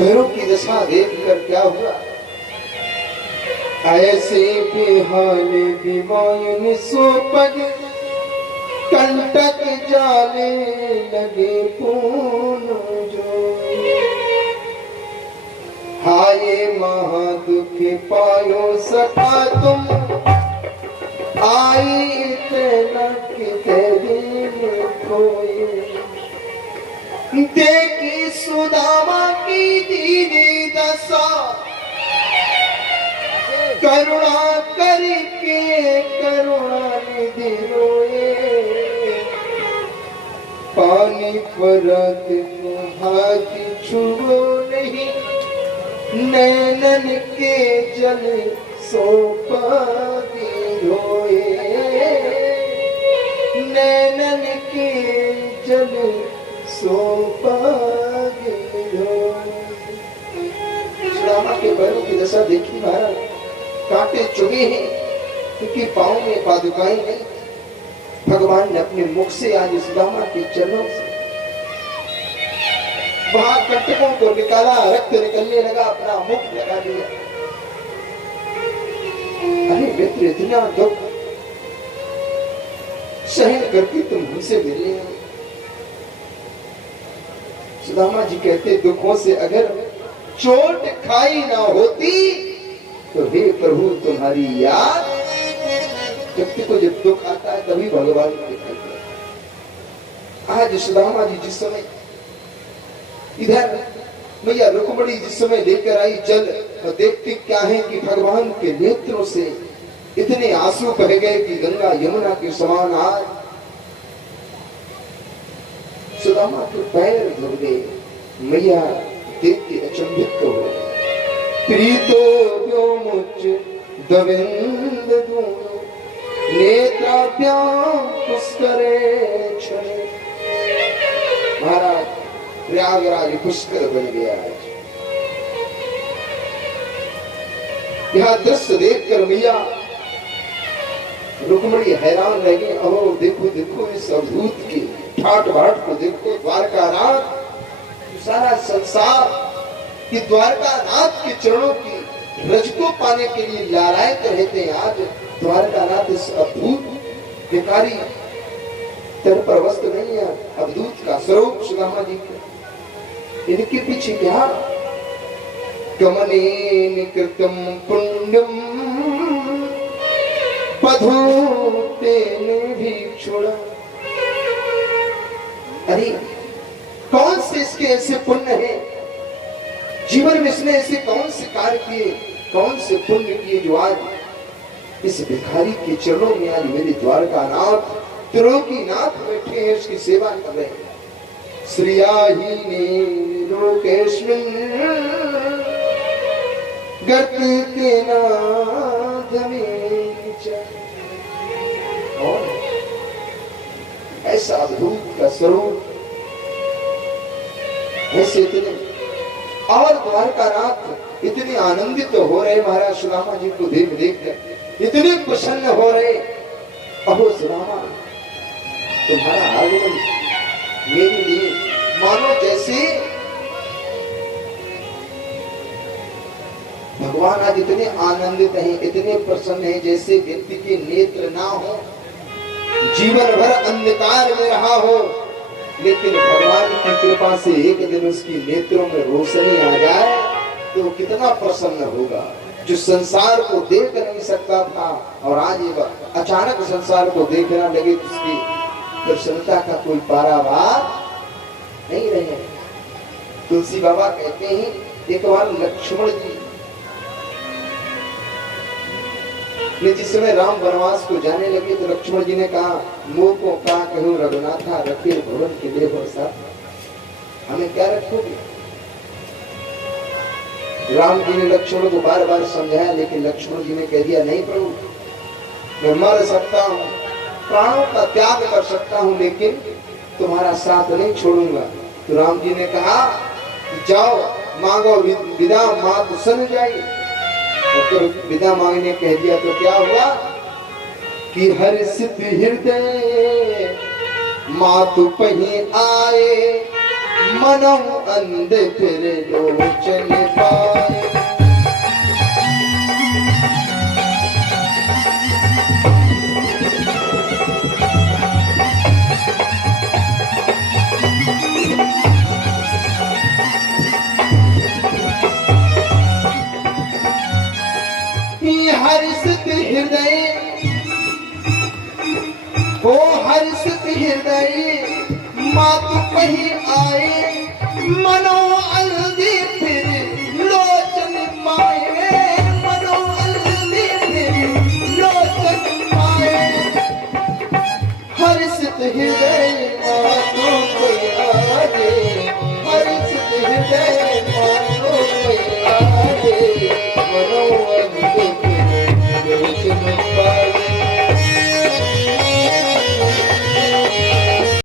पैरों की दशा देखकर क्या हुआ? ऐसे बेहाल बिमायुन सो पग कंटक जाने लगे पून जो। हाय महा दुख पायो सखा तुम आई तनक के दिन खोए। देखी सुदामा की दीदी दशा करुणा करके करुणा निधि रोए। पानी परत को हाथ छुओ नहीं नैनन के जल सोपा रोए। नैनन के जल सोपा सुदामा के पैरों की दशा देखी महाराज, कांटे चुभे हैं क्योंकि पांव में पादुकाएं हैं। भगवान ने अपने मुख से आज सुदामा के चरणों से वहां कंटकों को निकाला, रक्त निकलने लगा, अपना मुख लगा दिया। अरे मित्र, इतना दुख सहन करके तुम हमसे मिले हो। सुदामा जी कहते, दुखों से अगर चोट खाई ना होती तो हे प्रभु तुम्हारी याद। व्यक्ति को जब दुख आता है तभी भगवान को दिखाई देता है। आज सुदामा जी जिस समय इधर मैया रुक्मिणी जिस समय लेकर आई जल, और देखती क्या है कि भगवान के नेत्रों से इतने आंसू बह गए कि गंगा यमुना के समान। आज सुदामा के पैर धुल गए। मैया देख के अचंभित हो गए। प्रीतो व्योमुच दविंद दूनो नेत्राभ्याम पुष्करे क्षणे। महाराज प्रयागराज पुष्कर बन गया है। यह दृश्य देखकर मैया रुक्मिणी हैरान रह गई। अहो देखो देखो इस अद्भुत की ठाट बाट को देखो। द्वारका नाथ, सारा संसार कि द्वारका नाथ के चरणों की रज को पाने के लिए लालायित रहते हैं। आज द्वारका नाथ इस अद्भुत भिखारी तर पर वस्त्र नहीं है, अद्भुत का स्वरूप सुदामा जी के। इनके पीछे क्या? गमनेन कृतम पुण्यम बधूतेन भिक्षुणा। अरे कौन से इसके ऐसे पुण्य हैं? जीवन में इसने ऐसे कौन से कार्य किए, कौन से पुण्य किए जो आज इस भिखारी के चरणों में आज मेरे द्वारका नाथ त्रिलोकी नाथ बैठे हैं, उसकी सेवा कर रहे हैं। श्रियाहीने लोकेस्मिन् गतितेन धमेच। और ऐसा अद्भुत का स्वरूप ऐसे इतने, और द्वारका नाथ इतने आनंदित तो हो रहे महाराज सुदामा जी को देख देख कर, इतने प्रसन्न हो रहे। अहो सुदामा, तुम्हारा आगमन मेरे लिए मानो जैसे भगवान आज इतने आनंदित हैं, इतने प्रसन्न हैं, जैसे व्यक्ति के नेत्र ना हो, जीवन भर अंधकार में रहा हो, लेकिन भगवान की कृपा से एक दिन उसकी नेत्रों में रोशनी आ जाए तो कितना प्रसन्न होगा। जो संसार को देख नहीं सकता था और आज ये अचानक संसार को देखना लगे तो उसकी प्रसन्नता का कोई पारावार नहीं रहे। तुलसी बाबा कहते हैं, एक बार लक्ष्मण जी ने जिस समय राम वनवास को जाने लगे तो लक्ष्मण जी ने कहा, मोह को कहा कहूँ रघुनाथा रखे भवन के लिए भरोसा, हमें क्या रखोगे? राम जी ने लक्ष्मण को बार बार समझाया, लेकिन लक्ष्मण जी ने कह दिया, नहीं प्रभु, मैं मर सकता हूँ, प्राणों का त्याग कर सकता हूँ, लेकिन तुम्हारा साथ नहीं छोड़ूंगा। तो राम जी ने कहा, जाओ मांगो विदा, माँ तो सन जाएगी। तो विदा मांगने कह दिया तो क्या हुआ कि हर्षित हृदय मातु पही आए, मनो अंध फिर लोचन पाए। हर्षित हृदय हो हर्षित हृदय मातु कही आए, मनो अलदी फिर लोचन पाए, मनो अलदी फिर लोचन पाए। हर्षित हृदय